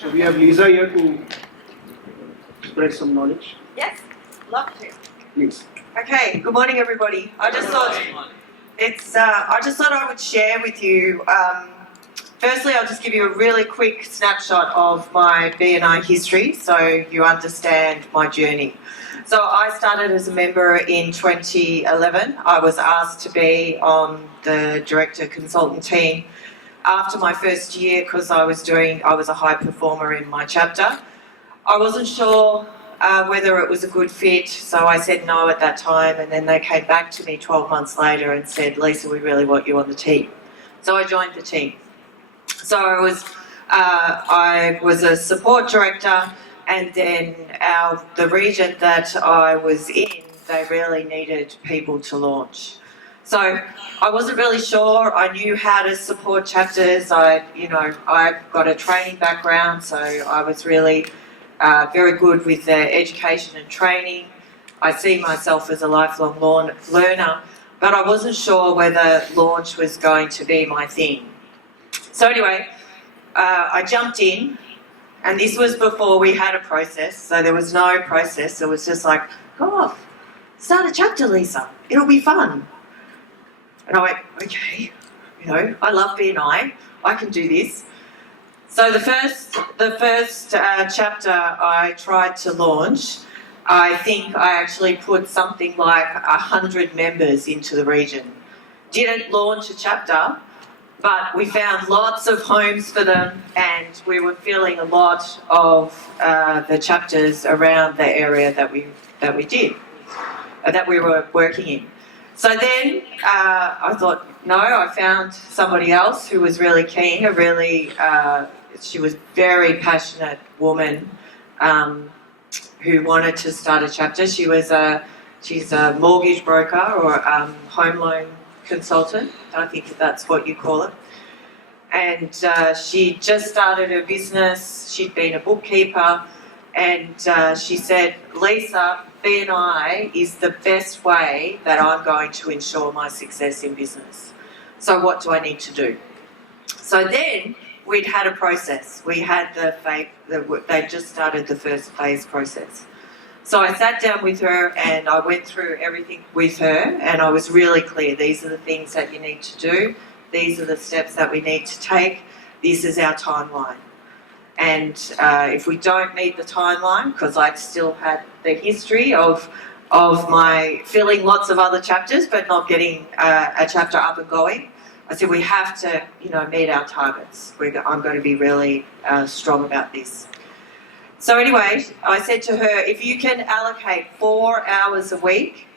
So we have Lisa here to spread some knowledge. Yes, love to. Please. Okay, good morning everybody. I just thought I would share with you, firstly I'll just give you a really quick snapshot of my BNI history so you understand my journey. So I started as a member in 2011. I was asked to be on the director consultant team after my first year because I was a high performer in my chapter. I wasn't sure whether it was a good fit, so I said no at that time, and then they came back to me 12 months later and said, Lisa, we really want you on the team. So I joined the team. So I was a support director, and then the region that I was in, they really needed people to launch. So I wasn't really sure. I knew how to support chapters. I've got a training background, so I was really very good with the education and training. I see myself as a lifelong learner, but I wasn't sure whether launch was going to be my thing. So anyway, I jumped in, and this was before we had a process, so there was no process. It was just like, go off, start a chapter, Lisa. It'll be fun. And I went, okay, I love BNI. I can do this. So the first chapter I tried to launch, I think I actually put something like 100 members into the region. Didn't launch a chapter, but we found lots of homes for them, and we were filling a lot of the chapters around the area that we were working in. So then I thought, no, I found somebody else who was really keen, she was a very passionate woman who wanted to start a chapter. She's a mortgage broker or home loan consultant. I think that's what you call it. And she just started her business. She'd been a bookkeeper, and she said, Lisa, BNI is the best way that I'm going to ensure my success in business. So what do I need to do? So then we'd had a process. We had they just started the first phase process. So I sat down with her and I went through everything with her, and I was really clear. These are the things that you need to do. These are the steps that we need to take. This is our timeline. And if we don't meet the timeline, because I still had the history of my filling lots of other chapters but not getting a chapter up and going, I said we have to, meet our targets. I'm going to be really strong about this. So anyway, I said to her, if you can allocate 4 hours a week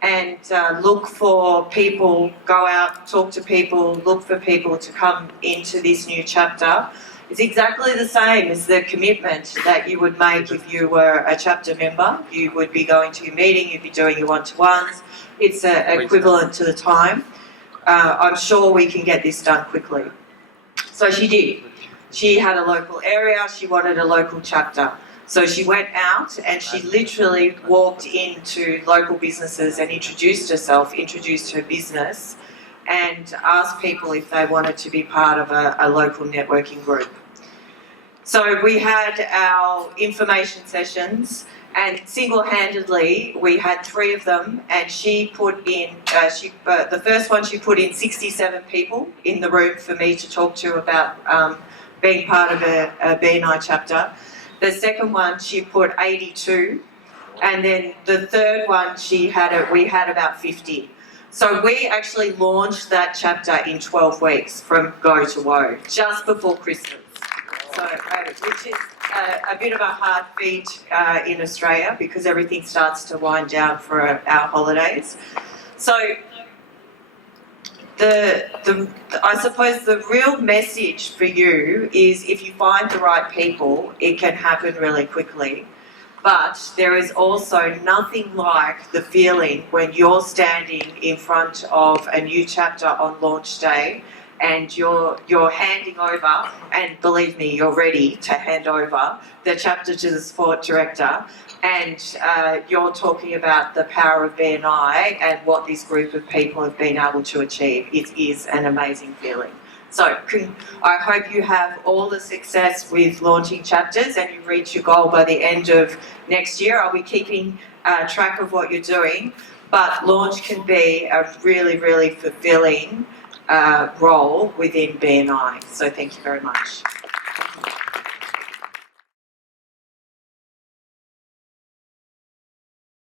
and look for people, go out, talk to people, look for people to come into this new chapter, it's exactly the same as the commitment that you would make if you were a chapter member. You would be going to your meeting, you'd be doing your one-to-ones. It's equivalent to the time. I'm sure we can get this done quickly. So she did. She had a local area, she wanted a local chapter. So she went out and she literally walked into local businesses and introduced herself, introduced her business, and asked people if they wanted to be part of a local networking group. So we had our information sessions, and single-handedly we had 3 of them, and she put in, the first one she put in 67 people in the room for me to talk to about being part of a BNI chapter. The second one she put 82, and then the third one we had about 50. So we actually launched that chapter in 12 weeks from go to woe, just before Christmas. So, which is a bit of a hard feat in Australia because everything starts to wind down for our holidays. So I suppose the real message for you is if you find the right people, it can happen really quickly. But there is also nothing like the feeling when you're standing in front of a new chapter on launch day and you're handing over, and believe me, you're ready to hand over the chapter to the support director, and you're talking about the power of BNI and what this group of people have been able to achieve. It is an amazing feeling. So I hope you have all the success with launching chapters and you reach your goal by the end of next year. I'll be keeping track of what you're doing, but launch can be a really, really fulfilling role within BNI. So thank you very much.